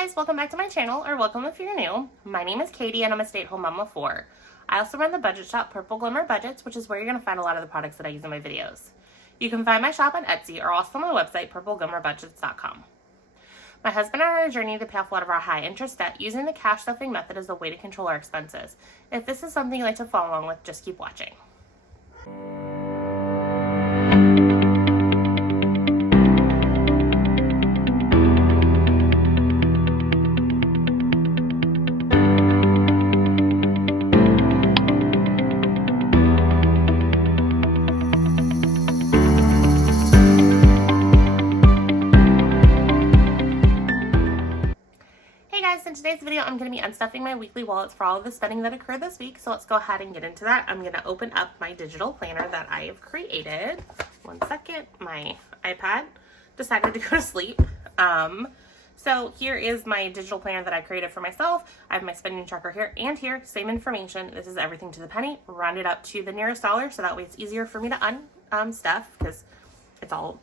guys, welcome back to my channel, or welcome if you're new. My name is Katie and I'm a stay-at-home mom of 4. I also run the budget shop Purple Glimmer Budgets, which is where you're going to find a lot of the products that I use in my videos. You can find my shop on Etsy or also on my website, PurpleGlimmerBudgets.com. My husband and I are on a journey to pay off a lot of our high interest debt using the cash stuffing method as a way to control our expenses. If this is something you'd like to follow along with, just keep watching. In today's video, I'm going to be unstuffing my weekly wallets for all of the spending that occurred this week. So let's go ahead and get into that. I'm going to open up my digital planner that I have created. One second, my iPad decided to go to sleep. So here is my digital planner that I created for myself. I have my spending tracker here and here, same information. This is everything to the penny, rounded up to the nearest dollar, so that way it's easier for me to unstuff because it's all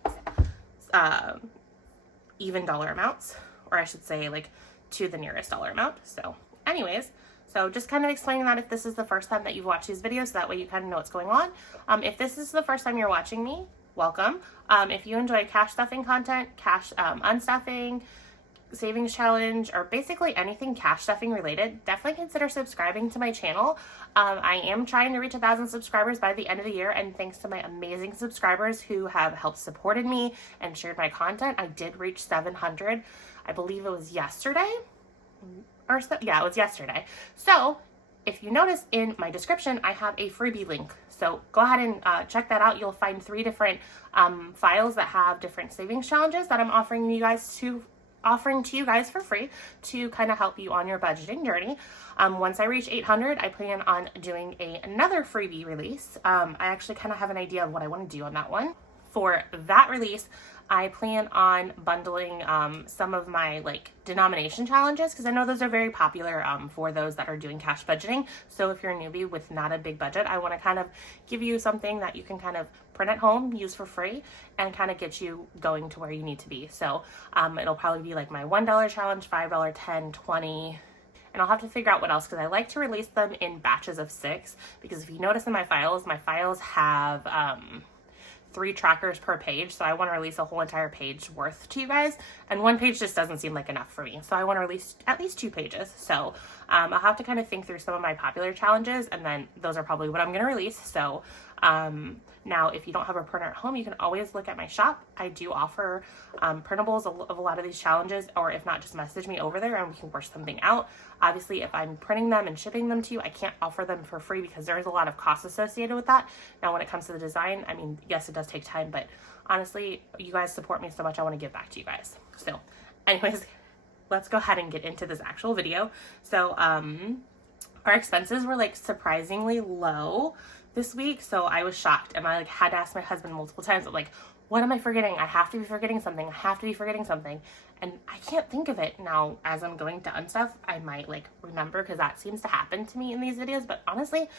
even dollar amounts, or I should say like to the nearest dollar amount. So anyways, so just kind of explaining that if this is the first time that you've watched these videos, so that way you kind of know what's going on. If this is the first time you're watching me, welcome. If you enjoy cash stuffing content, cash unstuffing, savings challenge, or basically anything cash stuffing related, definitely consider subscribing to my channel. I am trying to reach 1,000 subscribers by the end of the year, and thanks to my amazing subscribers who have helped supported me and shared my content, I did reach 700. I believe it was yesterday, or so, yeah, it was yesterday. So if you notice in my description, I have a freebie link. So go ahead and check that out. You'll find 3 different files that have different savings challenges that I'm offering to you guys for free to kind of help you on your budgeting journey. Once I reach 800, I plan on doing another freebie release. I actually kind of have an idea of what I want to do on that one. For that release, I plan on bundling some of my like denomination challenges, because I know those are very popular for those that are doing cash budgeting. So if you're a newbie with not a big budget, I want to kind of give you something that you can kind of print at home, use for free, and kind of get you going to where you need to be. So it'll probably be like my $1 challenge, $5, $10, $20, and I'll have to figure out what else, because I like to release them in batches of 6, because if you notice in my files have 3 trackers per page, so I want to release a whole entire page worth to you guys, and 1 page just doesn't seem like enough for me, so I want to release at least 2 pages. So I'll have to kind of think through some of my popular challenges, and then those are probably what I'm going to release. So now if you don't have a printer at home, you can always look at my shop. I do offer printables of a lot of these challenges, or if not, just message me over there and we can work something out. Obviously, if I'm printing them and shipping them to you, I can't offer them for free because there is a lot of costs associated with that. Now, when it comes to the design, I mean, yes, it does take time, but honestly, you guys support me so much, I want to give back to you guys. So anyways, let's go ahead and get into this actual video. So our expenses were like surprisingly low this week, so I was shocked, and I like had to ask my husband multiple times. I'm like, what am I forgetting? I have to be forgetting something. I have to be forgetting something, and I can't think of it now. As I'm going to unstuff, I might like remember, because that seems to happen to me in these videos. But honestly,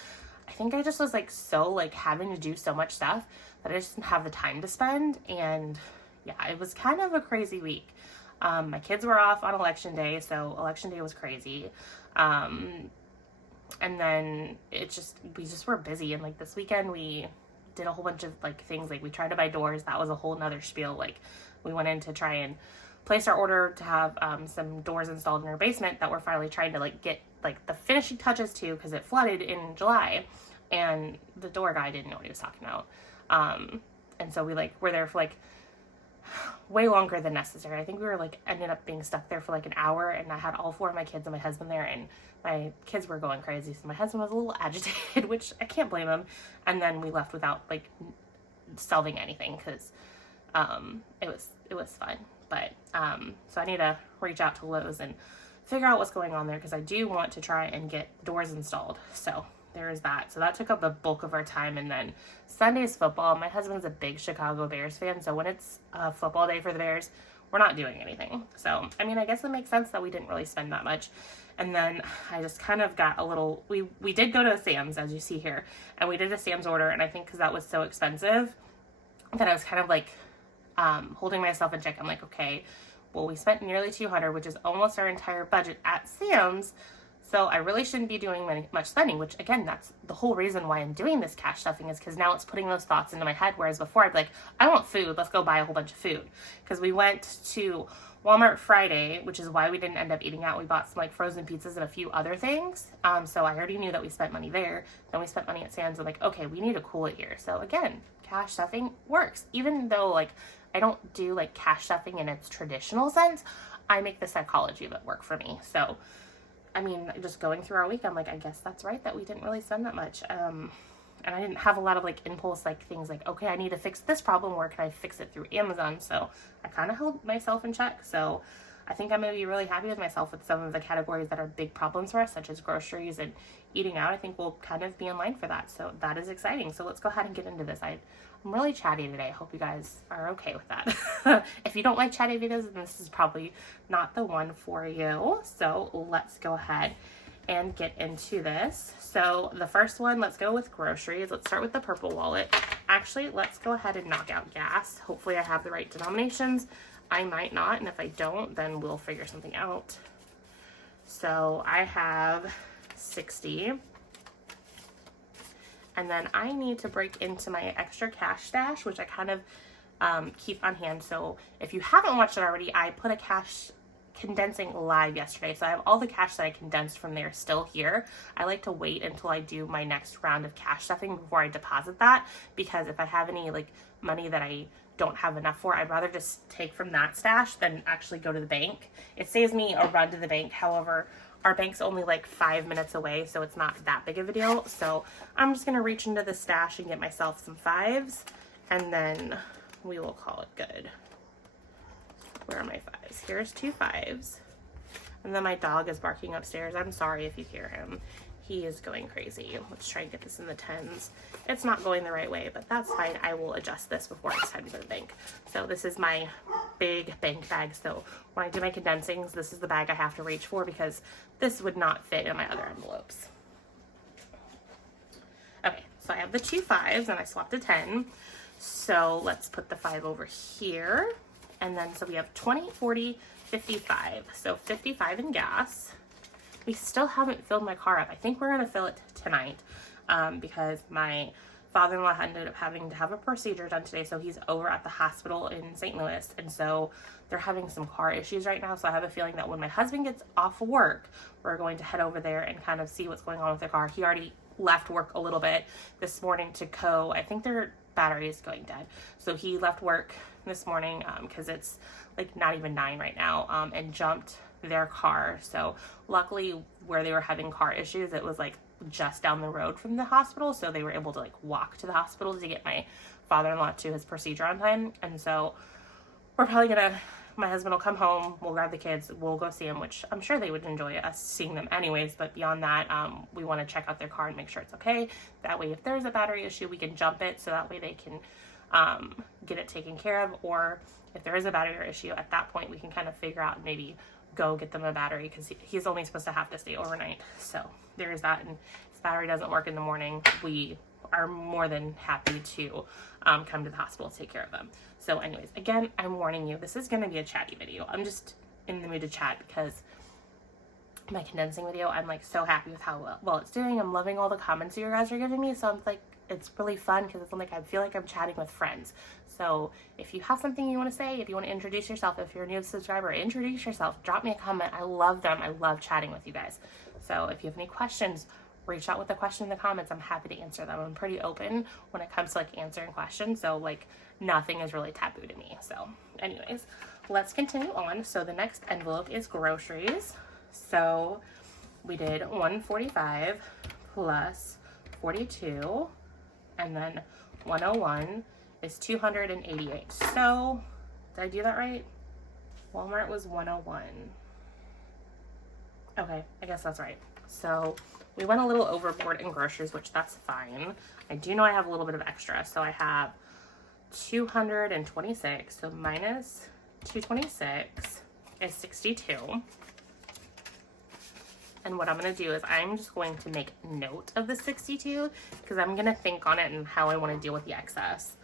I think I just was like so like having to do so much stuff that I just didn't have the time to spend. And yeah, it was kind of a crazy week. My kids were off on election day, so election day was crazy. And then we just were busy, and like this weekend we did a whole bunch of like things. Like we tried to buy doors. That was a whole nother spiel. Like we went in to try and place our order to have some doors installed in our basement that we're finally trying to like get like the finishing touches to, because it flooded in July, and the door guy didn't know what he was talking about. And so we like were there for like way longer than necessary. I think we were like ended up being stuck there for like an hour, and I had all 4 of my kids and my husband there, and my kids were going crazy, so my husband was a little agitated, which I can't blame him. And then we left without like solving anything, because it was fun. But so I need to reach out to Lowe's and figure out what's going on there, because I do want to try and get doors installed. So there is that. So that took up the bulk of our time. And then Sunday's football. My husband's a big Chicago Bears fan, so when it's a football day for the Bears, we're not doing anything. So I mean, I guess it makes sense that we didn't really spend that much. And then I just kind of got a little, we did go to Sam's, as you see here, and we did a Sam's order, and I think because that was so expensive that I was kind of like holding myself in check. I'm like, okay, Well, we spent nearly $200, which is almost our entire budget at Sam's. So I really shouldn't be doing much spending, which again, that's the whole reason why I'm doing this cash stuffing, is because now it's putting those thoughts into my head. Whereas before I'd be like, I want food, let's go buy a whole bunch of food. Because we went to Walmart Friday, which is why we didn't end up eating out. We bought some like frozen pizzas and a few other things. So I already knew that we spent money there. Then we spent money at Sam's. I'm like, okay, we need to cool it here. So again, cash stuffing works. Even though like I don't do like cash stuffing in its traditional sense, I make the psychology of it work for me. So I mean, just going through our week, I'm like, I guess that's right, that we didn't really spend that much. And I didn't have a lot of like impulse, like things like, okay, I need to fix this problem. Where can I fix it through Amazon? So I kind of held myself in check. So I think I'm going to be really happy with myself with some of the categories that are big problems for us, such as groceries and eating out. I think we'll kind of be in line for that. So that is exciting. So let's go ahead and get into this. I'm really chatty today. I hope you guys are okay with that. If you don't like chatty videos, then this is probably not the one for you. So let's go ahead and get into this. So the first one, let's go with groceries. Let's start with the purple wallet. Actually, let's go ahead and knock out gas. Hopefully I have the right denominations. I might not, and if I don't, then we'll figure something out. So I have 60. And then I need to break into my extra cash stash, which I kind of keep on hand. So if you haven't watched it already, I put a cash condensing live yesterday. So I have all the cash that I condensed from there still here. I like to wait until I do my next round of cash stuffing before I deposit that, because if I have any like money that I don't have enough for, I'd rather just take from that stash than actually go to the bank. It saves me a run to the bank. However, our bank's only like 5 minutes away, so it's not that big of a deal. So I'm just gonna reach into the stash and get myself some 5s, and then we will call it good. Where are my 5s? Here's 2 5s. And then my dog is barking upstairs. I'm sorry if you hear him. He is going crazy. Let's try and get this in the 10s. It's not going the right way, but that's fine. I will adjust this before it's time to go to the bank. So this is my big bank bag. So when I do my condensings, this is the bag I have to reach for, because this would not fit in my other envelopes. Okay, so I have the 2 5s and I swapped a 10. So let's put the 5 over here. And then, so we have 20, 40, 55. So 55 in gas. We still haven't filled my car up. I think we're gonna fill it tonight because my father-in-law ended up having to have a procedure done today. So he's over at the hospital in St. Louis. And so they're having some car issues right now. So I have a feeling that when my husband gets off work, we're going to head over there and kind of see what's going on with the car. He already left work a little bit this morning to go. I think their battery is going dead. So he left work this morning because it's like not even 9 right now, and jumped their car. So luckily where they were having car issues, it was like just down the road from the hospital, so they were able to like walk to the hospital to get my father-in-law to his procedure on time. And so we're probably gonna, my husband will come home, we'll grab the kids, we'll go see them, which I'm sure they would enjoy us seeing them anyways. But beyond that, we want to check out their car and make sure it's okay. That way if there's a battery issue, we can jump it, so that way they can get it taken care of. Or if there is a battery issue, at that point we can kind of figure out, maybe go get them a battery, because he's only supposed to have to stay overnight. So there is that. And if battery doesn't work in the morning, we are more than happy to come to the hospital to take care of them. So anyways, again, I'm warning you, this is going to be a chatty video. I'm just in the mood to chat because my condensing video, I'm like so happy with how well it's doing. I'm loving all the comments you guys are giving me. So I'm like, it's really fun because it's like I feel like I'm chatting with friends. So if you have something you want to say, if you want to introduce yourself, if you're a new subscriber, introduce yourself, drop me a comment. I love them. I love chatting with you guys. So if you have any questions, reach out with a question in the comments. I'm happy to answer them. I'm pretty open when it comes to like answering questions. So like nothing is really taboo to me. So anyways, let's continue on. So the next envelope is groceries. So we did 145 plus 42, and then 101 is 288. So did I do that right? Walmart was 101. Okay, I guess that's right. So we went a little overboard in groceries, which that's fine. I do know I have a little bit of extra. So I have 226. So minus 226 is 62. And what I'm going to do is I'm just going to make note of the 62 because I'm going to think on it and how I want to deal with the excess.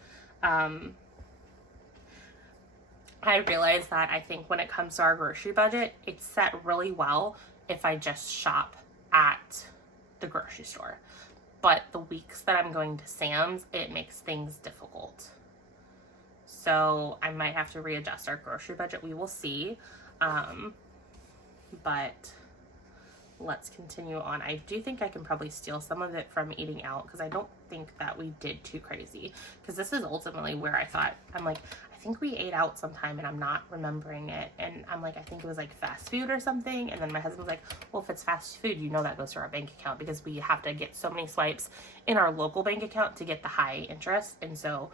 I realized that I think when it comes to our grocery budget, it's set really well if I just shop at the grocery store. But the weeks that I'm going to Sam's, it makes things difficult. So I might have to readjust our grocery budget. We will see. But let's continue on. I do think I can probably steal some of it from eating out because I don't think that we did too crazy. Because this is ultimately where I thought, I'm like, I think we ate out sometime and I'm not remembering it. And I'm like, I think it was like fast food or something. And then my husband was like, well, if it's fast food, you know that goes to our bank account because we have to get so many swipes in our local bank account to get the high interest. And so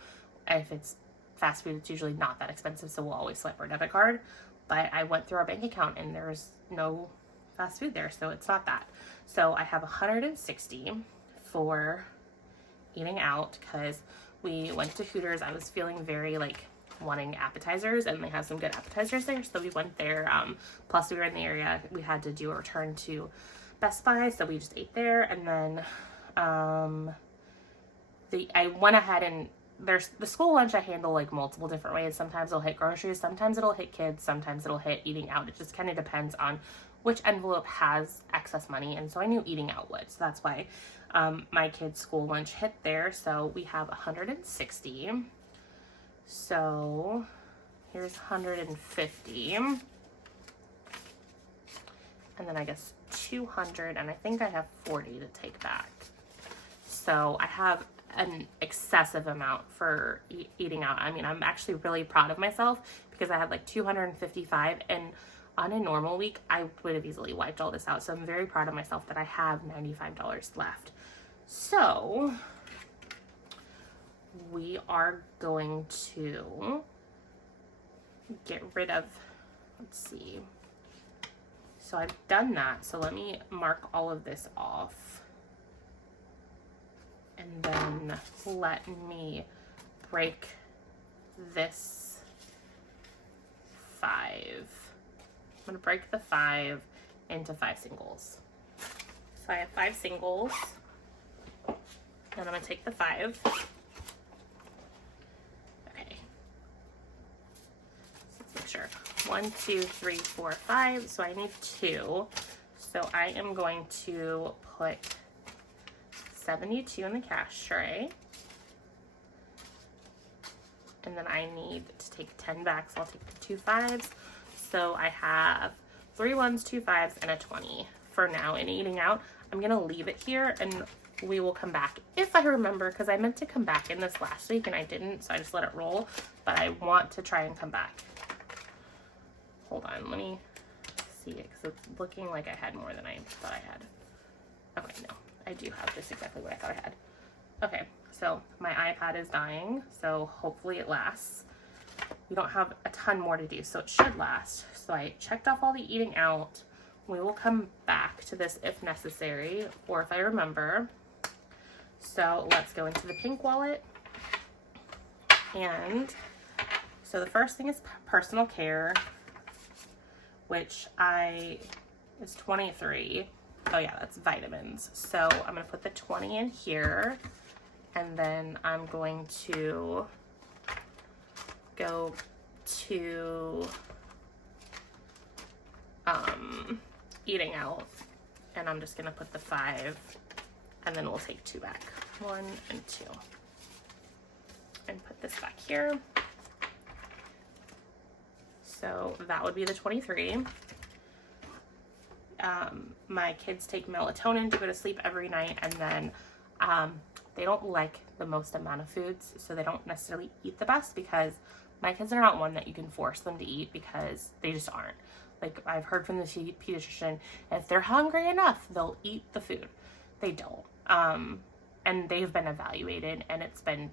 if it's fast food, it's usually not that expensive. So we'll always swipe our debit card. But I went through our bank account and there's no fast food there, so it's not that. So I have 160 for eating out because we went to Hooters. I was feeling very like wanting appetizers and they have some good appetizers there, so we went there. Plus we were in the area, we had to do a return to Best Buy, so we just ate there. And then I went ahead and there's the school lunch I handle like multiple different ways. Sometimes it'll hit groceries, sometimes it'll hit kids, sometimes it'll hit eating out. It just kind of depends on which envelope has excess money. And so I knew eating out would. So that's why my kids' school lunch hit there. So we have 160. So here's 150. And then I guess 200. And I think I have 40 to take back. So I have an excessive amount for eating out. I mean, I'm actually really proud of myself because I had like 255, and on a normal week I would have easily wiped all this out. So I'm very proud of myself that I have $95 left. So we are going to get rid of, let's see, so I've done that. So let me mark all of this off. And then let me break this 5. I'm going to break the 5 into 5 singles. So I have 5 singles. And I'm going to take the 5. Okay. So let's make sure. 1, 2, 3, 4, 5. So I need 2. So I am going to put 72 in the cash tray. And then I need to take 10 back, so I'll take the 2 5s. So I have 3 1s, 2 5s, and a 20 for now in eating out. I'm gonna leave it here and we will come back if I remember, because I meant to come back in this last week and I didn't, so I just let it roll. But I want to try and come back. Hold on, let me see it because it's looking like I had more than I thought I had. Okay, no. I do have just exactly what I thought I had. Okay, so my iPad is dying, so hopefully it lasts. We don't have a ton more to do, so it should last. So I checked off all the eating out. We will come back to this if necessary, or if I remember. So let's go into the pink wallet. And so the first thing is personal care, which is 23. Oh yeah, that's vitamins. So I'm gonna put the 20 in here, and then I'm going to go to eating out, and I'm just gonna put the 5, and then we'll take 2 back. 1 and 2. And put this back here. So that would be the 23. My kids take melatonin to go to sleep every night, and then they don't like the most amount of foods, so they don't necessarily eat the best, because my kids are not one that you can force them to eat, because they just aren't. Like, I've heard from the pediatrician, if they're hungry enough, they'll eat the food. They don't. And they've been evaluated, and it's been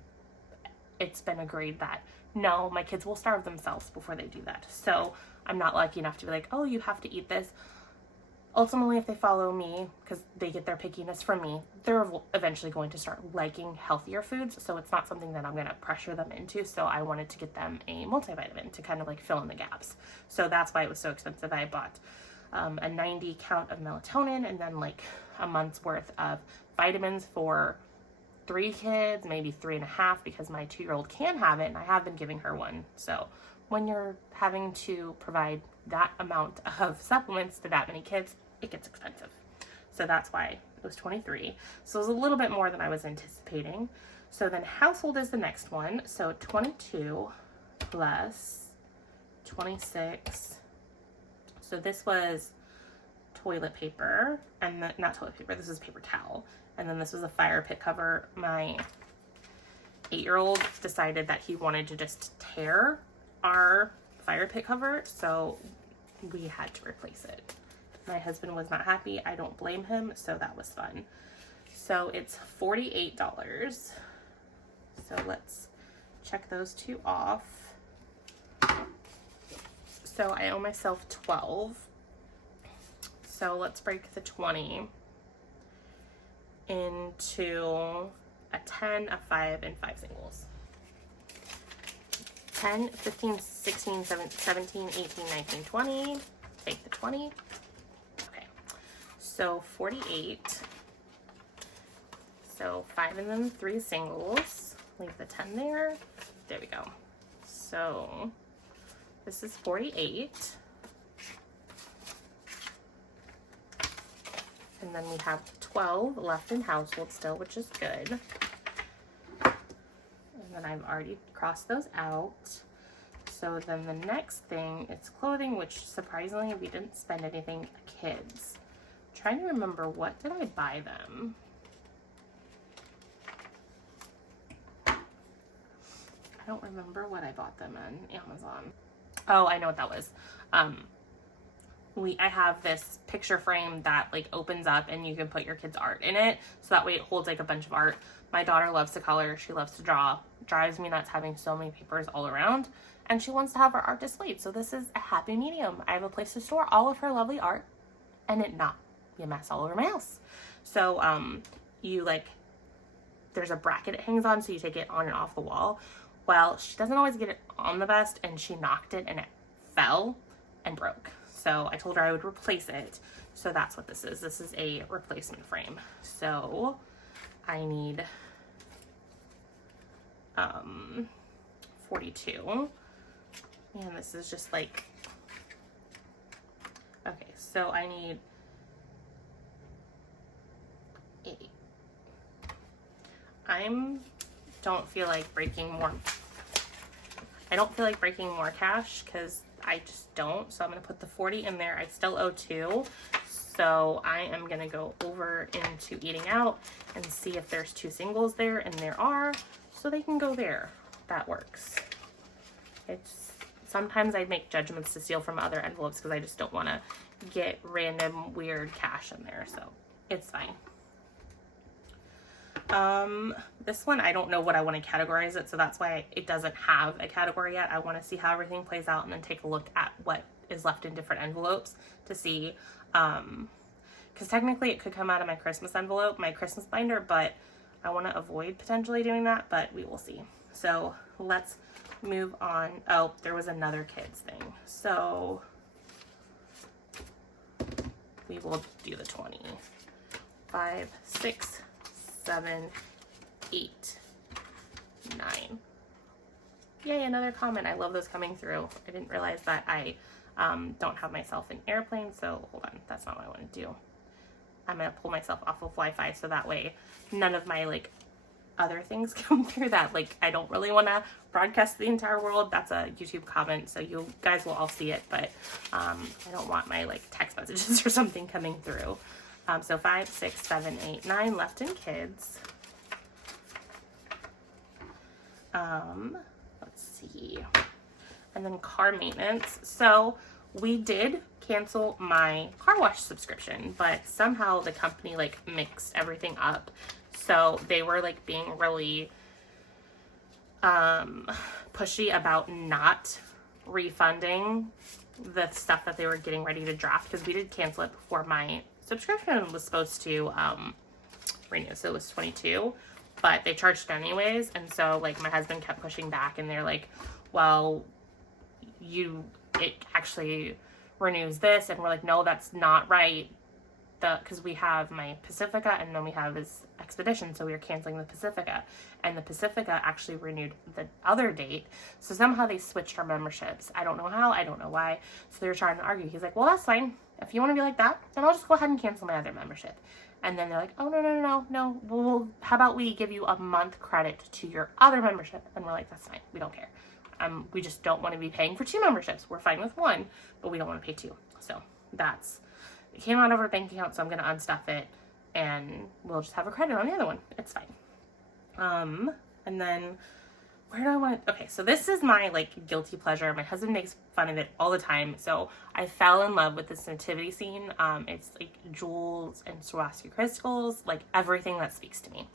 agreed that no, my kids will starve themselves before they do that. So I'm not lucky enough to be like, oh, you have to eat this. Ultimately, if they follow me, because they get their pickiness from me, they're eventually going to start liking healthier foods. So it's not something that I'm going to pressure them into. So I wanted to get them a multivitamin to kind of like fill in the gaps. So that's why it was so expensive. I bought a 90 count of melatonin, and then like a month's worth of vitamins for 3 kids, maybe 3.5, because my 2-year-old can have it, and I have been giving her one. So when you're having to provide that amount of supplements to that many kids, it gets expensive. So that's why it was 23. So it was a little bit more than I was anticipating. So then household is the next one. So 22 plus 26. So this was toilet paper, and not toilet paper, this is paper towel. And then this was a fire pit cover. My 8-year-old decided that he wanted to just tear our fire pit cover, so we had to replace it. My husband was not happy. I don't blame him, so that was fun. So it's $48. So let's check those two off. So I owe myself 12. So let's break the 20 into a 10, a 5, and 5 singles. 10, 15, 16, 17, 18, 19, 20. Take the 20. Okay. So 48. So 5 and then 3 singles. Leave the 10 there. There we go. So this is 48. And then we have 12 left in household still, which is good. And then I've already crossed those out. So then the next thing is clothing, which surprisingly we didn't spend anything on the kids. I'm trying to remember, what did I buy them? I don't remember what I bought them on Amazon. Oh, I know what that was. I have this picture frame that like opens up and you can put your kids' art in it, so that way it holds like a bunch of art. My daughter loves to color, she loves to draw, drives me nuts having so many papers all around, and she wants to have her art displayed. So this is a happy medium. I have a place to store all of her lovely art and it not be a mess all over my house. So there's a bracket it hangs on, so you take it on and off the wall. Well, she doesn't always get it on the best, and she knocked it and it fell and broke. So I told her I would replace it. So that's what this is. This is a replacement frame. So I need 42. And this is just like, okay, so I need 8. Don't feel like breaking more. I don't feel like breaking more cash because I just don't. So I'm going to put the 40 in there. I still owe 2. So I am going to go over into eating out and see if there's 2 singles there, and there are. So they can go there. That works. Sometimes I make judgments to steal from other envelopes because I just don't want to get random weird cash in there. So it's fine. This one, I don't know what I want to categorize it, so that's why it doesn't have a category yet. I want to see how everything plays out and then take a look at what is left in different envelopes to see, because technically it could come out of my Christmas envelope, my Christmas binder, but I want to avoid potentially doing that, but we will see. So let's move on. Oh, there was another kids thing. So we will do the 20. 5, 6, 7, 8, 9. Yay, another comment. I love those coming through. I didn't realize that I don't have myself in airplane, so hold on. That's not what I want to do. I'm going to pull myself off of Wi-Fi so that way none of my like other things come through that like I don't really want to broadcast to the entire world. That's a YouTube comment, so you guys will all see it, but I don't want my like text messages or something coming through. So 5, 6, 7, 8, 9 left in kids. Let's see. And then car maintenance. So we did cancel my car wash subscription, but somehow the company like mixed everything up. So they were like being really pushy about not refunding the stuff that they were getting ready to draft, because we did cancel it before my subscription was supposed to renew. So it was 22, but they charged it anyways. And so like my husband kept pushing back, and they're like, well, it actually renews this, and we're like, no, that's not right. because we have my Pacifica and then we have his Expedition, so we are canceling the Pacifica, and the Pacifica actually renewed the other date, so somehow they switched our memberships. I don't know how, I don't know why, so they were trying to argue. He's like, well, that's fine. If you want to be like that, then I'll just go ahead and cancel my other membership. And then they're like, oh, no, well, how about we give you a month credit to your other membership? And we're like, that's fine, we don't care. We just don't want to be paying for 2 memberships. We're fine with 1, but we don't want to pay 2. So it came out of our bank account, so I'm going to unstuff it, and we'll just have a credit on the other one. It's fine. And then, where do I want to, okay, so this is my, like, guilty pleasure. My husband makes fun of it all the time. So I fell in love with this nativity scene. It's, like, jewels and Swarovski crystals, like, everything that speaks to me.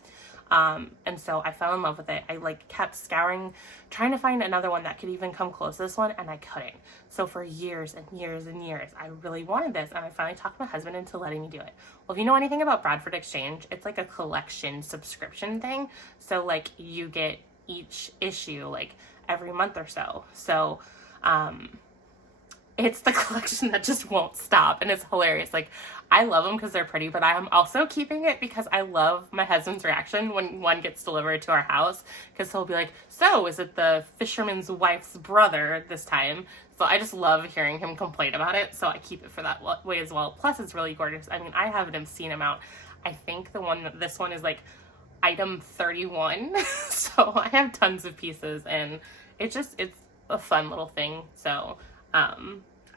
And so I fell in love with it. I like kept scouring, trying to find another one that could even come close to this one, and I couldn't. So for years and years and years, I really wanted this, and I finally talked my husband into letting me do it. Well, if you know anything about Bradford Exchange, it's like a collection subscription thing. So like you get each issue like every month or so. So, it's the collection that just won't stop, and it's hilarious. Like, I love them because they're pretty, but I'm also keeping it because I love my husband's reaction when one gets delivered to our house, because he'll be like, so is it the fisherman's wife's brother this time? So I just love hearing him complain about it, so I keep it for that way as well. Plus, it's really gorgeous. I mean, I haven't seen him out. I think this one is like item 31, so I have tons of pieces, and it's a fun little thing. So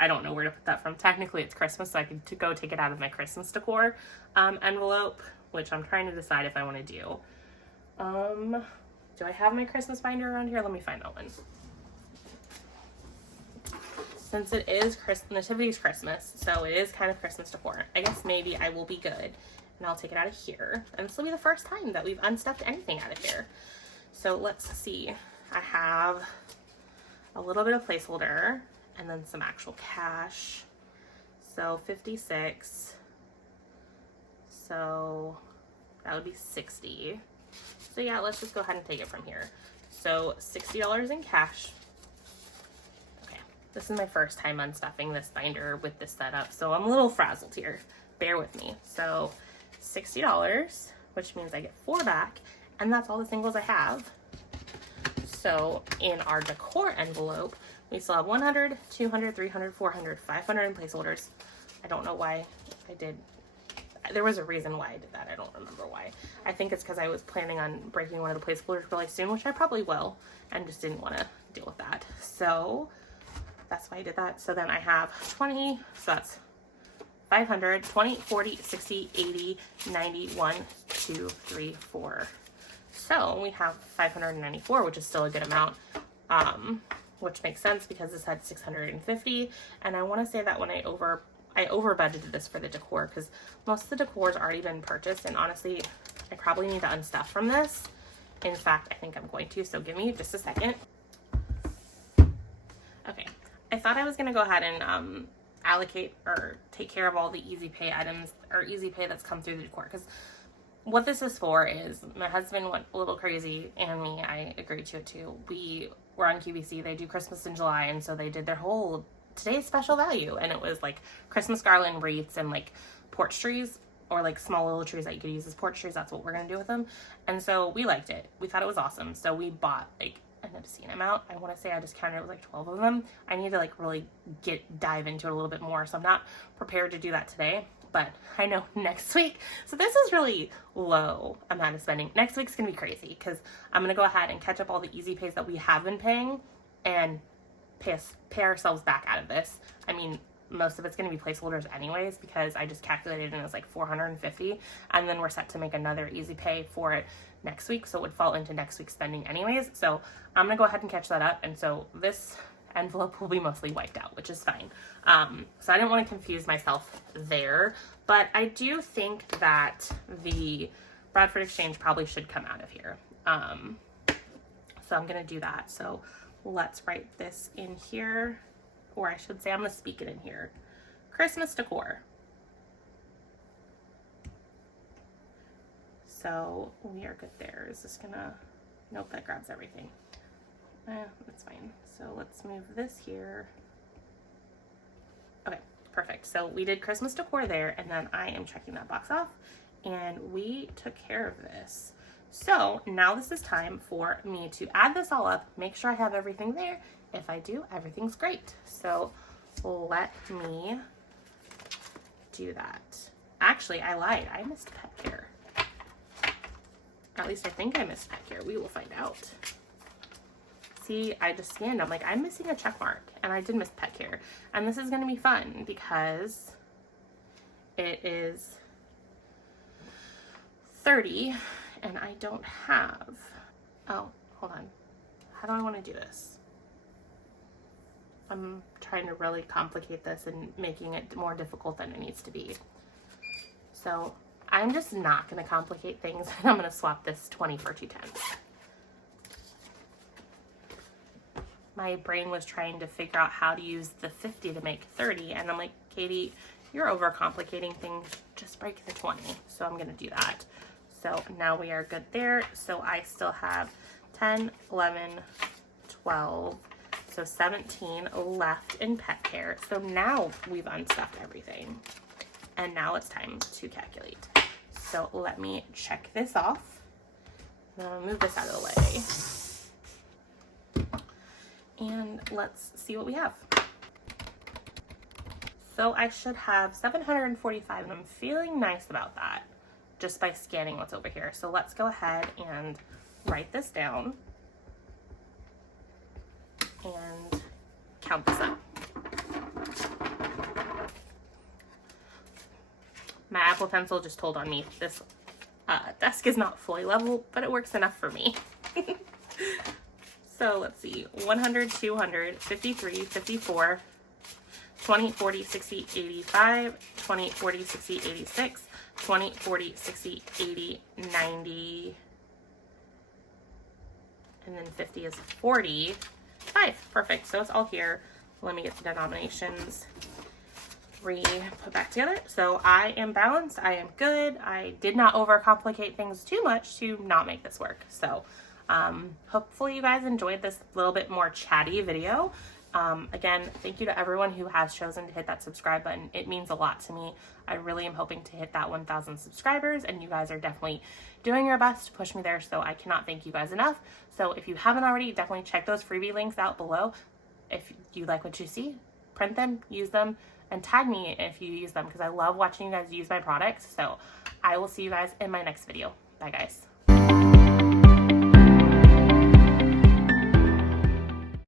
I don't know where to put that from. Technically it's Christmas, so I could go take it out of my Christmas decor envelope, which I'm trying to decide if I want to do. Do I have my Christmas binder around here? Let me find that one. Since it is Nativity's Christmas, so it is kind of Christmas decor, I guess maybe I will be good, and I'll take it out of here. And this will be the first time that we've unstuffed anything out of here. So let's see. I have a little bit of placeholder, and then some actual cash. So 56. So that would be 60. So yeah, let's just go ahead and take it from here. So $60 in cash. Okay, this is my first time unstuffing this binder with this setup, so I'm a little frazzled here. Bear with me. So $60, which means I get 4 back, and that's all the singles I have. So in our decor envelope, we still have 100, 200, 300, 400, 500 in placeholders. I don't know why I did. There was a reason why I did that. I don't remember why. I think it's because I was planning on breaking one of the placeholders really soon, which I probably will, and just didn't want to deal with that. So that's why I did that. So then I have 20, so that's 500, 20, 40, 60, 80, 90, 1, 2, 3, 4. So we have 594, which is still a good amount. Which makes sense because this had 650, and I want to say that when I over budgeted this for the decor, because most of the decor has already been purchased, and honestly I probably need to unstuff from this. In fact, I think I'm going to, so give me just a second. Okay, I thought I was going to go ahead and allocate or take care of all the easy pay items or easy pay that's come through the decor, because what this is for is my husband went a little crazy, and me, I agreed to it too. We were on QVC, they do Christmas in July, and so they did their whole today's special value, and it was like Christmas garland wreaths and like porch trees, or like small little trees that you could use as porch trees. That's what we're gonna do with them. And so we liked it. We thought it was awesome. So we bought like an obscene amount. I want to say I just counted it was like 12 of them. I need to like really dive into it a little bit more, so I'm not prepared to do that today, but I know next week. So this is really low amount of spending. Next week's gonna be crazy because I'm gonna go ahead and catch up all the easy pays that we have been paying and pay ourselves back out of this. I mean, most of it's going to be placeholders anyways, because I just calculated and it was like 450, and then we're set to make another easy pay for it next week, so it would fall into next week's spending anyways. So I'm gonna go ahead and catch that up, and so this envelope will be mostly wiped out, which is fine. So I didn't want to confuse myself there, but I do think that the Bradford Exchange probably should come out of here. So I'm gonna do that. So let's write this in here, or I should say I'm gonna speak it in here. Christmas decor. So we are good there. Is this gonna, nope, that grabs everything. That's fine. So let's move this here. Okay, perfect. So we did Christmas decor there, and then I am checking that box off, and we took care of this. So now this is time for me to add this all up, make sure I have everything there. If I do, everything's great. So let me do that. Actually, I lied. I missed pet care. At least I think I missed pet care. We will find out. See, I just scanned. I'm like, I'm missing a check mark, and I did miss pet care. And this is going to be fun because it is 30, and I don't have. Oh, hold on. How do I want to do this? I'm trying to really complicate this and making it more difficult than it needs to be. So I'm just not going to complicate things, and I'm going to swap this 20 for 2 10s. My brain was trying to figure out how to use the 50 to make 30, and I'm like, Katie, you're overcomplicating things. Just break the 20. So I'm going to do that. So now we are good there. So I still have 10, 11, 12, so 17 left in pet care. So now we've unstuffed everything. And now it's time to calculate. So let me check this off. I'll move this out of the way. And let's see what we have. So I should have 745, and I'm feeling nice about that just by scanning what's over here. So let's go ahead and write this down and count this up. My Apple Pencil just told on me this desk is not fully level, but it works enough for me. So let's see, 100, 200, 53, 54, 20, 40, 60, 85, 20, 40, 60, 86, 20, 40, 60, 80, 90, and then 50 is 45. Perfect, so it's all here. Let me get the denominations put back together. So I am balanced, I am good. I did not overcomplicate things too much to not make this work. So hopefully you guys enjoyed this little bit more chatty video. Again, thank you to everyone who has chosen to hit that subscribe button. It means a lot to me. I really am hoping to hit that 1,000 subscribers, and you guys are definitely doing your best to push me there, so I cannot thank you guys enough. So if you haven't already, definitely check those freebie links out below. If you like what you see, print them, use them, and tag me if you use them, because I love watching you guys use my products. So I will see you guys in my next video. Bye guys.